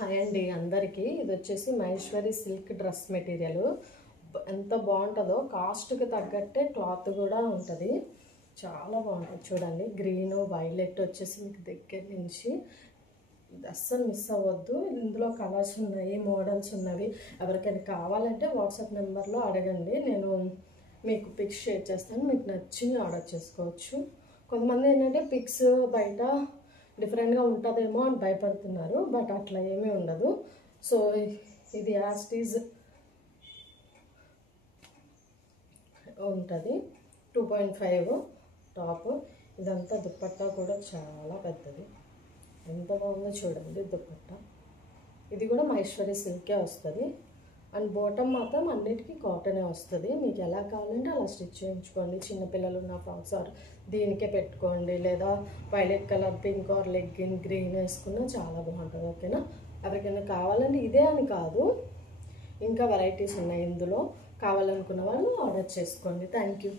Hi అండి అందరికీ. ఇది వచ్చేసి మహేశ్వరి సిల్క్ డ్రెస్ మెటీరియల్. ఎంత బాగుంటుందో, కాస్ట్కి తగ్గట్టే క్లాత్ కూడా ఉంటుంది. చాలా బాగుంటుంది చూడండి. గ్రీన్ వైలెట్ వచ్చేసి మీకు దగ్గర నుంచి అస్సలు మిస్ అవ్వద్దు. ఇందులో కలర్స్ ఉన్నాయి, మోడల్స్ ఉన్నవి. ఎవరికైనా కావాలంటే వాట్సాప్ నెంబర్లో అడగండి, నేను మీకు పిక్స్ షేర్ చేస్తాను. మీకు నచ్చింది ఆర్డర్ చేసుకోవచ్చు. కొంతమంది ఏంటంటే పిక్స్ బయట డిఫరెంట్గా ఉంటుందేమో అని భయపడుతున్నారు, బట్ అట్లా ఏమీ ఉండదు. సో ఇది యాస్టీజ్ ఉంటుంది. 2.5 టాప్. ఇదంతా దుప్పట్టా కూడా చాలా పెద్దది. ఎంత బాగుందో చూడండి దుప్పట్టా. ఇది కూడా మహేశ్వరి సిల్కే వస్తుంది. అండ్ బాటమ్ మాత్రం అన్నిటికీ కాటనే వస్తుంది. మీకు ఎలా కావాలంటే అలా స్టిచ్ చేయించుకోండి. చిన్నపిల్లలు ఉన్న ఫ్రాక్స్ ఆర్ దీనికే పెట్టుకోండి, లేదా violet colour pink are legging green వేసుకున్నా చాలా బాగుంటుంది. ఓకేనా? ఎవరికైనా కావాలంటే ఇదే అని కాదు, ఇంకా వెరైటీస్ ఉన్నాయి ఇందులో. కావాలనుకున్న వాళ్ళు ఆర్డర్ చేసుకోండి. Thank you.